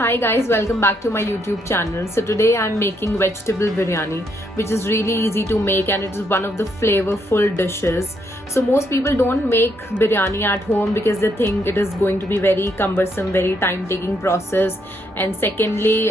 Hi guys, welcome back to my YouTube channel. So today I'm making vegetable biryani, which is really easy to make and it is one of the flavorful dishes. So most people don't make biryani at home because they think it is going to be very cumbersome, very time-taking process. And secondly,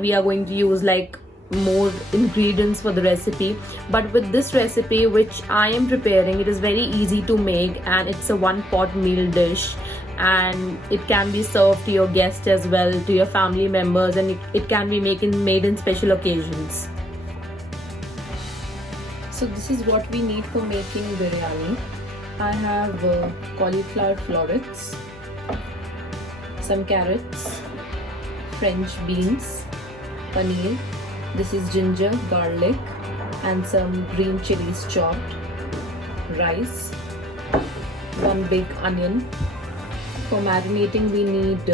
we are going to use like more ingredients for the recipe. But with this recipe which I am preparing, it is very easy to make and it's a one-pot meal dish. And it can be served to your guests as well, to your family members, and it can be made in special occasions. So this is what we need for making biryani. I have cauliflower florets, some carrots, French beans, paneer, this is ginger, garlic and some green chilies chopped, rice, one big onion. For marinating we need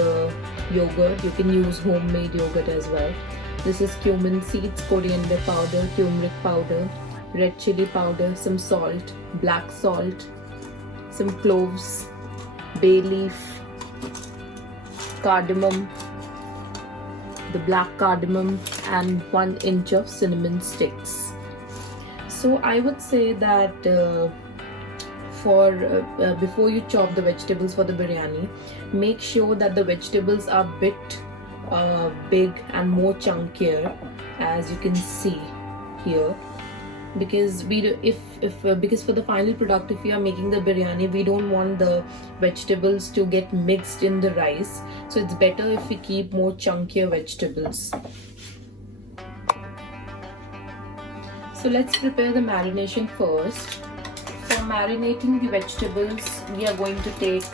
yogurt. You can use homemade yogurt as well. This is cumin seeds, coriander powder, turmeric powder, red chili powder, some salt, black salt, some cloves, bay leaf, cardamom, the black cardamom and 1 inch of cinnamon sticks. So I would say that before you chop the vegetables for the biryani, make sure that the vegetables are a bit big and more chunkier, as you can see here, because because for the final product, if you are making the biryani, we don't want the vegetables to get mixed in the rice, so it's better if we keep more chunkier vegetables. So let's prepare the marination first. For marinating the vegetables, we are going to take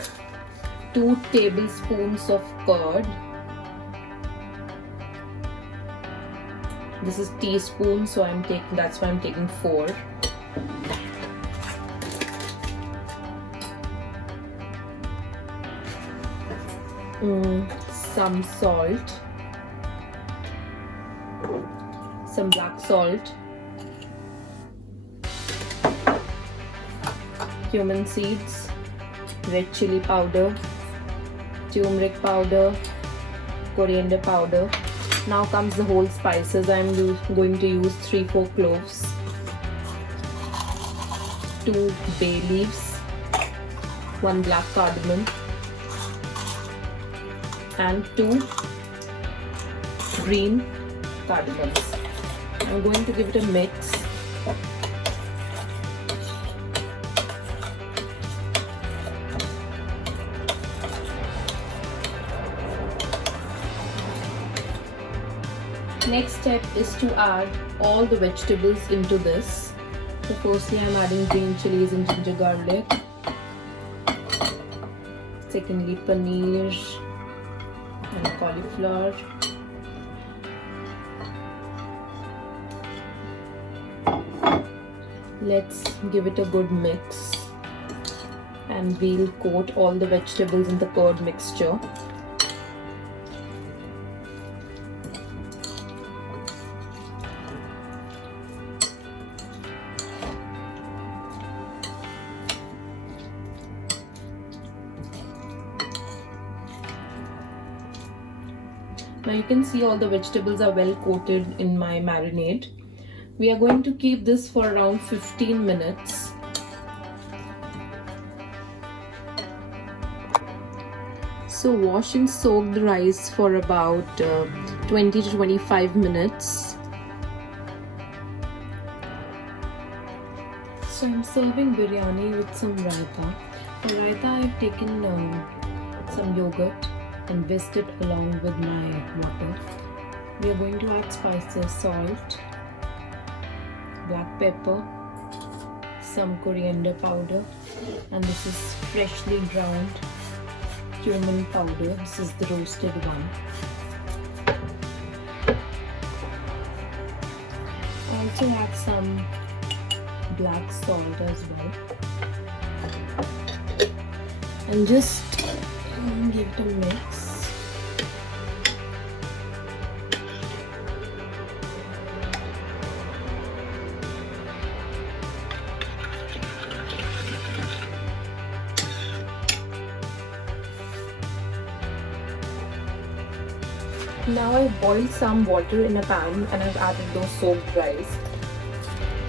2 tablespoons of curd. This is teaspoon, so that's why I'm taking 4. Some salt, some black salt, cumin seeds, red chili powder, turmeric powder, coriander powder. Now comes the whole spices. I'm going to use 3-4 cloves, 2 bay leaves, 1 black cardamom and 2 green cardamoms. I'm going to give it a mix. Next step is to add all the vegetables into this. So firstly I'm adding green chilies and ginger garlic. Secondly paneer and cauliflower. Let's give it a good mix and we'll coat all the vegetables in the curd mixture. Now you can see all the vegetables are well coated in my marinade. We are going to keep this for around 15 minutes. So wash and soak the rice for about 20 to 25 minutes. So I'm serving biryani with some raita. For raita I've taken some yogurt and whisked it along with my water. We are going to add spices, salt, black pepper, some coriander powder, and this is freshly ground cumin powder. This is the roasted one. Also add some black salt as well. And just give it a mix. Now I've boiled some water in a pan and I've added those soaked rice.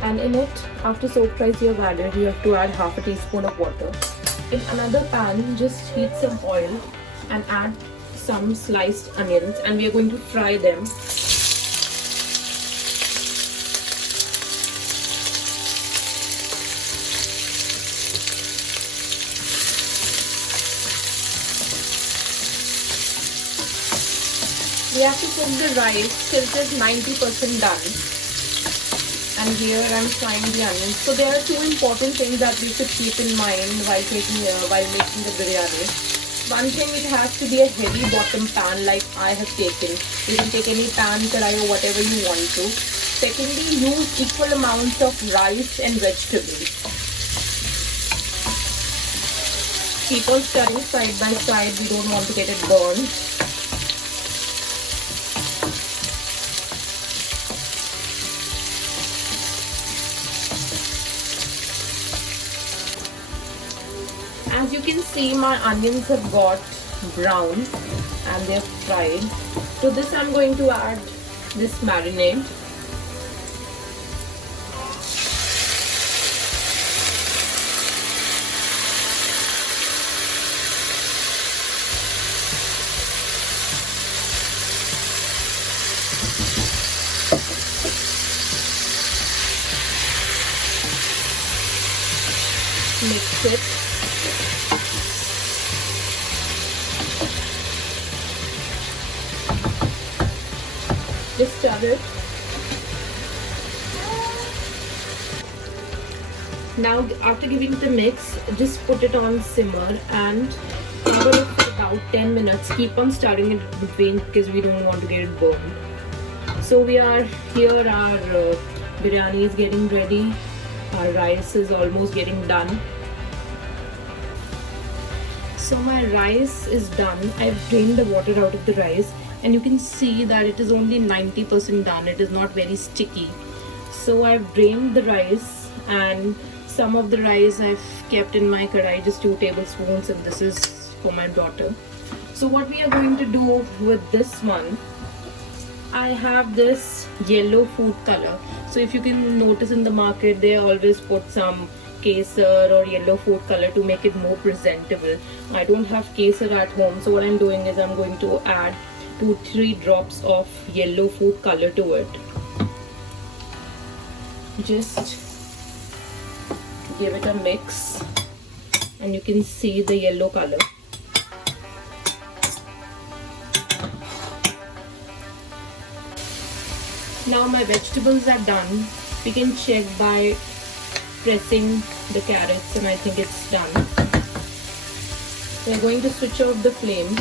And in it, after soaked rice you have added, you have to add half a teaspoon of water. In another pan, just heat some oil and add some sliced onions, and we are going to fry them. We have to cook the rice till it is 90% done. And here I'm frying the onions. So there are two important things that we should keep in mind while making the biryani. One thing, it has to be a heavy bottom pan like I have taken. You can take any pan, karai or whatever you want to. Secondly, use equal amounts of rice and vegetables. Keep on stirring side by side. We don't want to get it burned. As you can see, my onions have got brown and they are fried. To this I'm going to add this marinade. Mix it. Just stir it. Now after giving the mix, just put it on simmer and cover it for about 10 minutes. Keep on stirring it between because we don't want to get it burned. So our biryani is getting ready. Our rice is almost getting done. So my rice is done. I've drained the water out of the rice. And you can see that it is only 90% done. It is not very sticky. So I've drained the rice, and some of the rice I've kept in my karai, just 2 tablespoons, and this is for my daughter. So what we are going to do with this one, I have this yellow food color. So if you can notice in the market, they always put some kesar or yellow food color to make it more presentable. I don't have kesar at home, so what I'm doing is I'm going to add 2-3 drops of yellow food color to it. Just give it a mix and you can see the yellow color. Now my vegetables are done. We can check by pressing the carrots, and I think it's done. We're going to switch off the flame.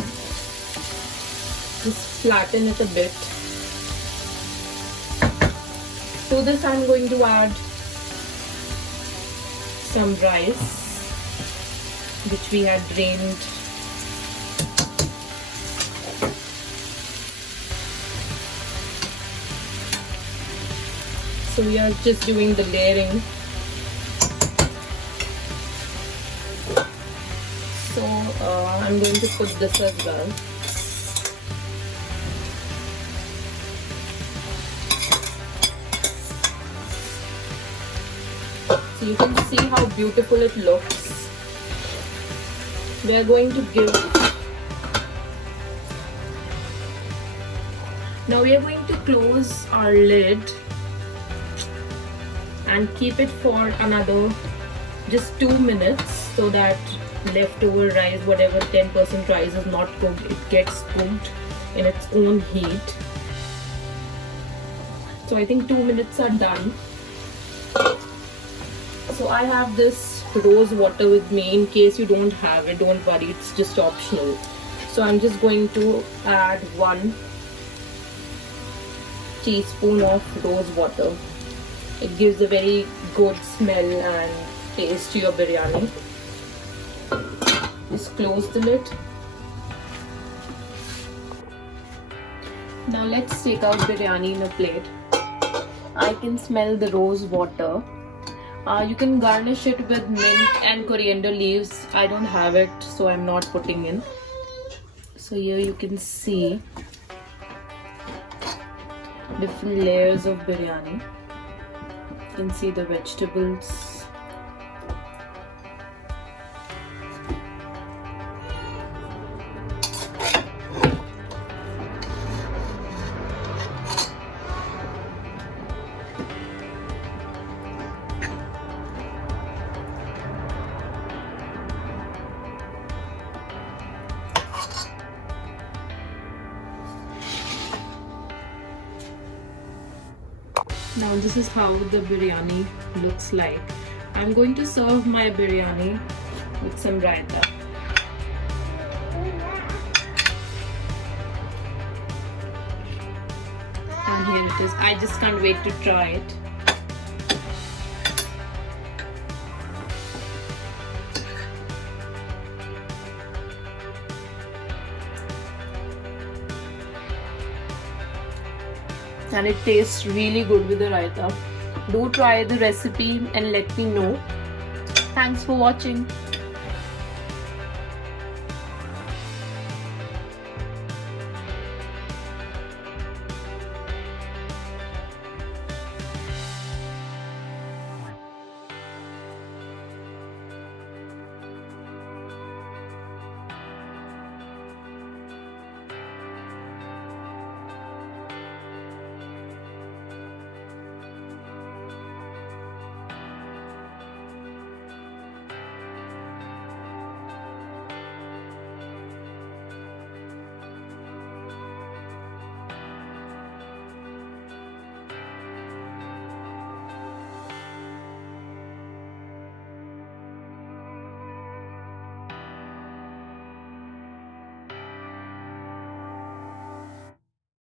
Just flatten it a bit. To this I'm going to add some rice which we had drained. So we are just doing the layering. So I'm going to put this as well. So you can see how beautiful it looks. We are going to Now we are going to close our lid and keep it for another just 2 minutes, so that leftover rice, whatever 10% rice is not cooked, it gets cooked in its own heat. So I think 2 minutes are done. So I have this rose water with me. In case you don't have it, don't worry, it's just optional. So I'm just going to add 1 teaspoon of rose water. It gives a very good smell and taste to your biryani. Just close the lid. Now let's take out biryani in a plate. I can smell the rose water. You can garnish it with mint and coriander leaves. I don't have it, so I'm not putting in. So here you can see different layers of biryani. You can see the vegetables. Now this is how the biryani looks like. I'm going to serve my biryani with some raita. And here it is. I just can't wait to try it. And it tastes really good with the raita. Do try the recipe and let me know. Thanks for watching.